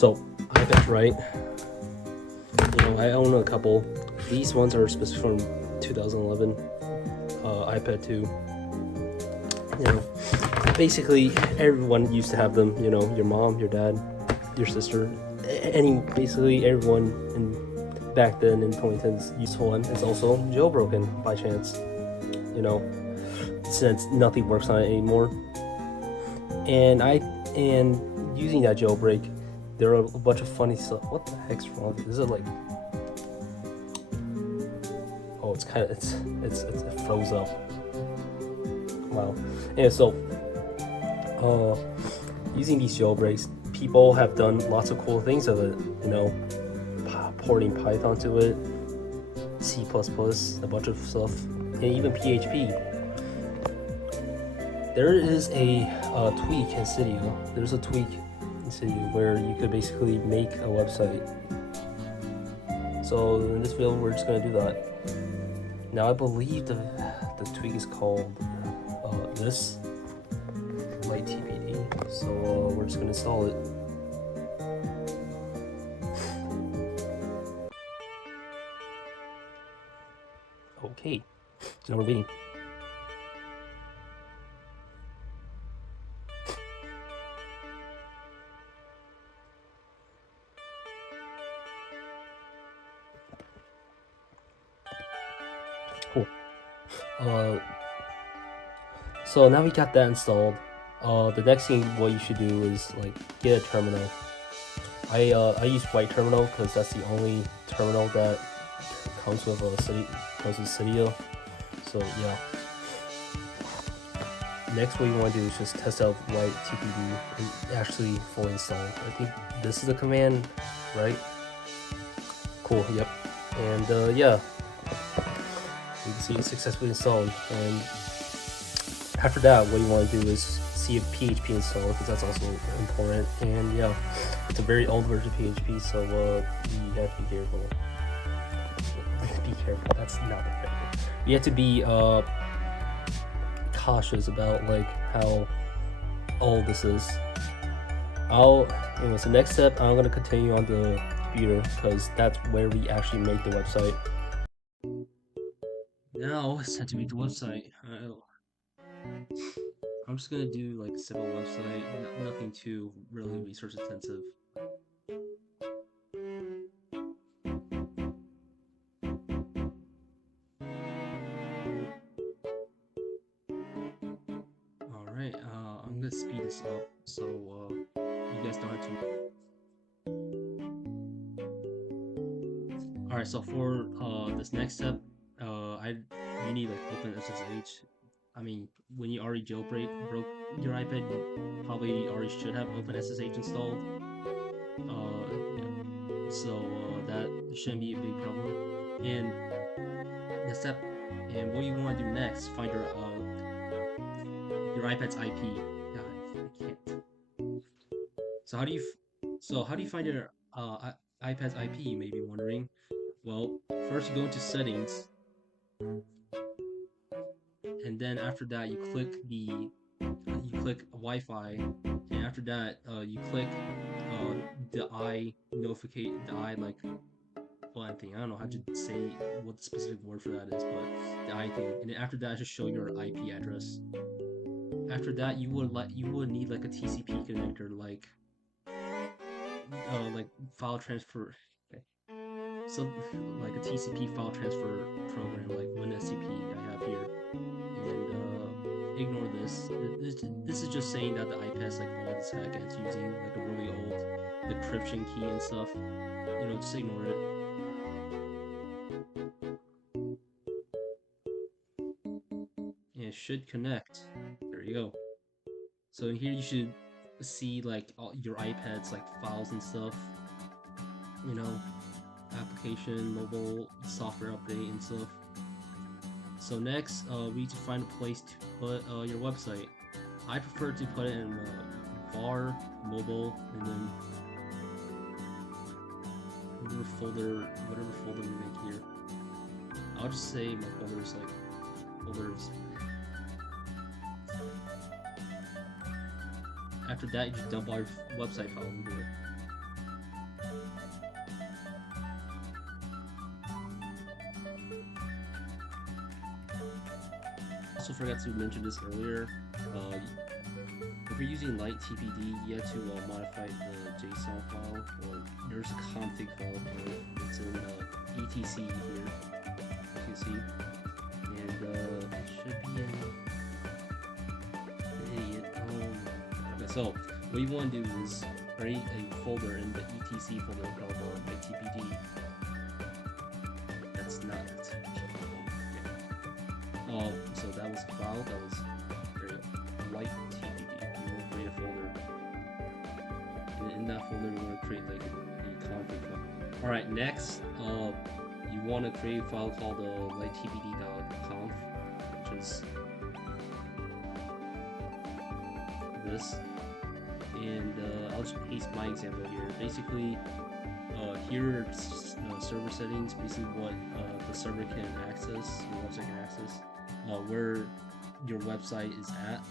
So iPad's right. I own a couple. These ones are specific from 2011. iPad 2. Basically everyone used to have them. Your mom, your dad, your sister, basically everyone back then in 2010s used one. It's also jailbroken by chance. Since nothing works on it anymore. And using that jailbreak, there are a bunch of funny stuff. What the heck's wrong? Is it like? Oh, it's kind of it froze up. Wow. And so, using these jailbreaks, people have done lots of cool things with it. Porting Python to it, C++, a bunch of stuff, and even PHP. There is a tweak in Cydia. There's a tweak in Cydia where you could basically make a website. So in this video, we're just gonna do that. Now I believe the tweak is called this light TPD. So we're just gonna install it. Okay, so now we're waiting. Cool. So now we got that installed. The next thing what you should do is get a terminal. I use White Terminal because that's the only terminal that comes with Cydia. So yeah. Next, what you want to do is just test out White TPD and actually fully install. I think this is the command, right? Cool. Yep. And yeah, you can see it's successfully installed. And after that, what you want to do is see if PHP installed, because that's also important. And yeah, it's a very old version of PHP, so you have to be careful. Be careful. That's not careful. You have to be cautious about how old this is. The next step, I'm gonna continue on the computer because that's where we actually make the website. Now it's time to make the website. I'm just gonna do a simple website, nothing too really resource intensive. Alright, I'm gonna speed this up so you guys don't have to. Alright, so for this next step, you need OpenSSH. I mean, when you already broke your iPad, you probably already should have OpenSSH installed. Yeah. So that shouldn't be a big problem. And what you want to do next, find your iPad's IP. God, I can't. So how do you find your iPad's IP? You may be wondering. Well, first you go into settings, and then after that you click Wi-Fi, and after that you click the I thing. I don't know how to say what the specific word for that is, but the I thing. And then after that, just show your IP address. After that, you would need a TCP connector, like file transfer. Okay. So like a TCP file transfer program, like WinSCP I have here. And ignore this. This is just saying that the iPad is old as heck and it's using a really old decryption key and stuff. Just ignore it. And it should connect. There you go. So in here you should see all your iPad's files and stuff. Application, mobile, software update and stuff. So next, we need to find a place to put your website. I prefer to put it in var mobile, and then whatever folder we make here. I'll just say my folders folders. After that, you just dump our website file in here. also forgot to mention this earlier. If you're using LightTPD, you have to modify the JSON file, or there's a config file for it. It's in etc here, as you can see, and it should be in idiot. Okay, so what you want to do is create a folder in the etc folder called LightTPD. That's not it. So that was the file. That was LightTPD. You want to create a folder, and in that folder, you want to create like a config file. All right, next, you want to create a file called lighttpd.conf, which is this. And I'll just paste my example here. Basically, here are server settings, basically what the server can access, your website can access, where your website is at,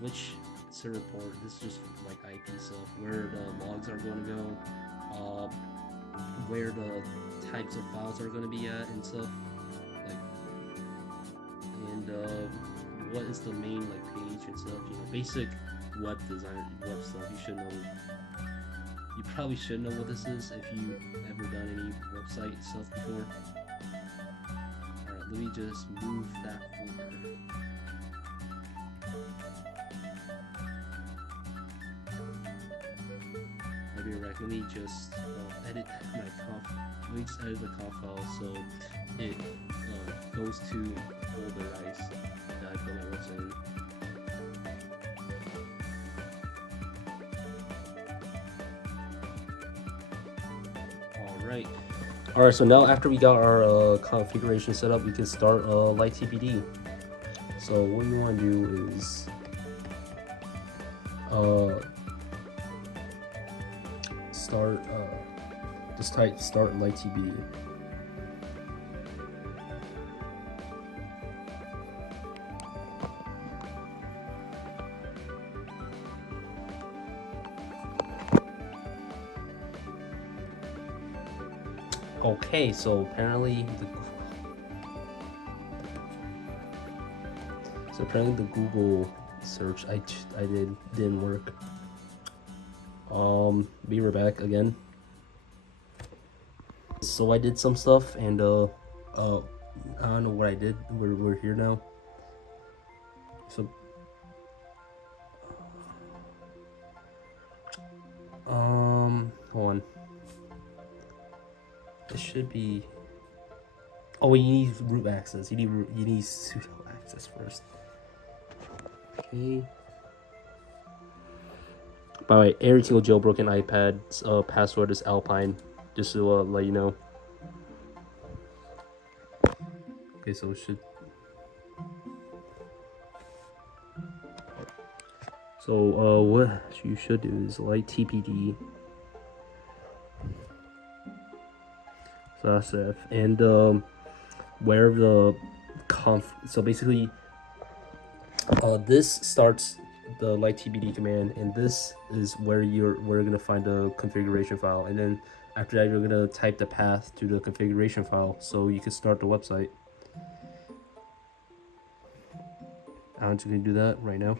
which server port, this is just like IP stuff, where the logs are going to go, where the types of files are going to be at and stuff, like, and what is the main like page and stuff, you know, basic web design, web stuff. You should know. You probably should know what this is if you've ever done any website stuff before. Alright, let me just move that folder. I'll be right. Let me just edit my conf. Let me just edit the conf file so it goes to folder that I put my website in. Alright, so now after we got our configuration set up, we can start LightTPD. So what you want to do is just type start LightTPD. Okay, so apparently the Google search I didn't work. Be right back again. So I did some stuff, and I don't know what I did. We're here now. So hold on. It should be. Oh, you need root access. You need sudo access first. Okay. By the way, every single jailbroken iPad's password is Alpine. Just to let you know. Okay, so it should. So what you should do is LightTPD. So that's F, and where the conf. So basically, this starts the LightTPD command, and this is where we're gonna find the configuration file, and then after that you're gonna type the path to the configuration file so you can start the website. I'm just gonna do that right now.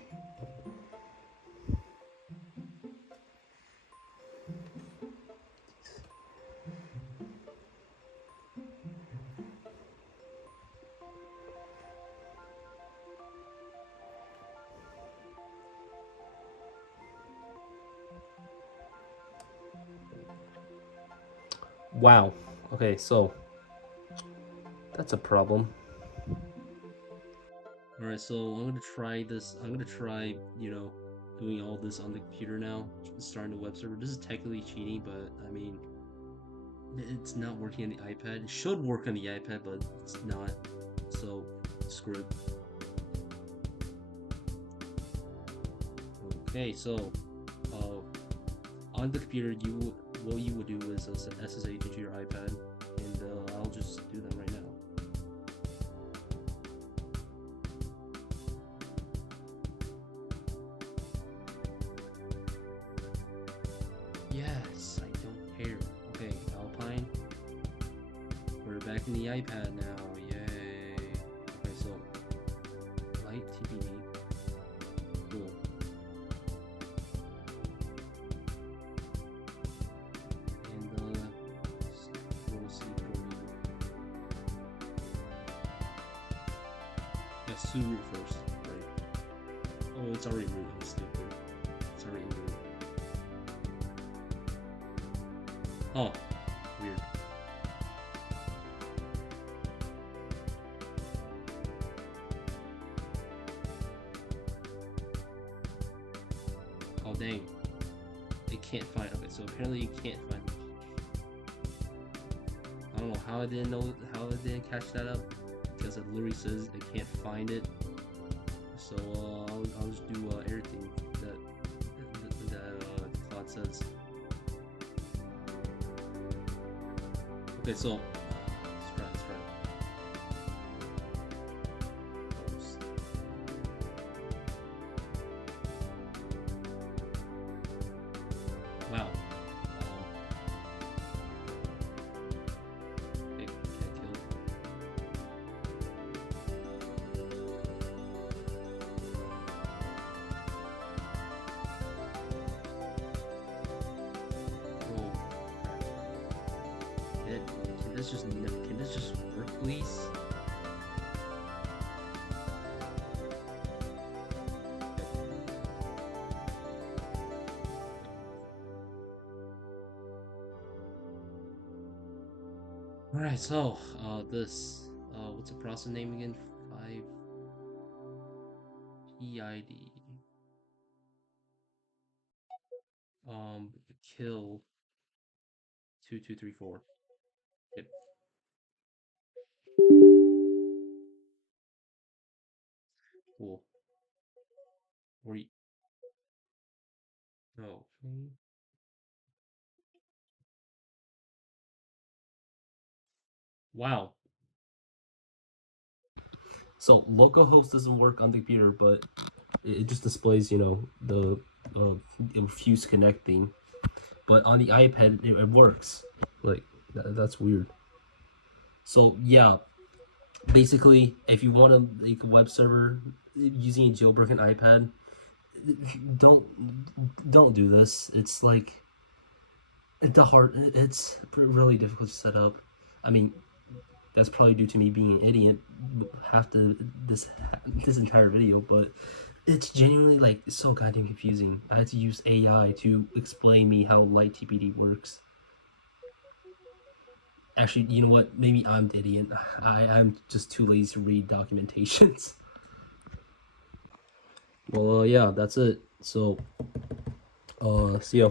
Wow. Okay, so that's a problem. Alright, so I'm gonna try this. I'm gonna try, doing all this on the computer now, starting the web server. This is technically cheating, but I mean, it's not working on the iPad. It should work on the iPad, but it's not. So, screw it. Okay, so on the computer, what you would do is set SSH into your iPad, and I'll just do that right now. Yes, I don't care. Okay, Alpine. connecting the iPad now. Yay. Okay, so light TPD. Cool. And Pro C Pro V. Yeah, Suru first, right? Oh, it's already root. I'm stupid. It's already in root. Oh, weird. Oh dang. It can't find. Okay, so apparently you can't find it. I don't know how I didn't know how I didn't catch that up, because it literally says it can't find it. So I'll just do everything that Claude says. Okay, so let's try. Post. Wow. Okay, can't kill. Oh. Can this just work, please? Alright, so this what's the process name again? 5 PID. Kill 2234. Yep. Cool. No. Wow. So localhost doesn't work on the computer, but it just displays, you know, the Fuse connecting. But on the iPad, it works. Like that's weird. So yeah, basically, if you want to make a web server using a jailbroken iPad, don't do this. It's like it's really difficult to set up. I mean, that's probably due to me being an idiot this entire video, but it's genuinely like so goddamn confusing. I had to use AI to explain me how light TPD works. Actually, you know what? Maybe I'm the idiot. I'm just too lazy to read documentations. Well, yeah, that's it. So, see ya.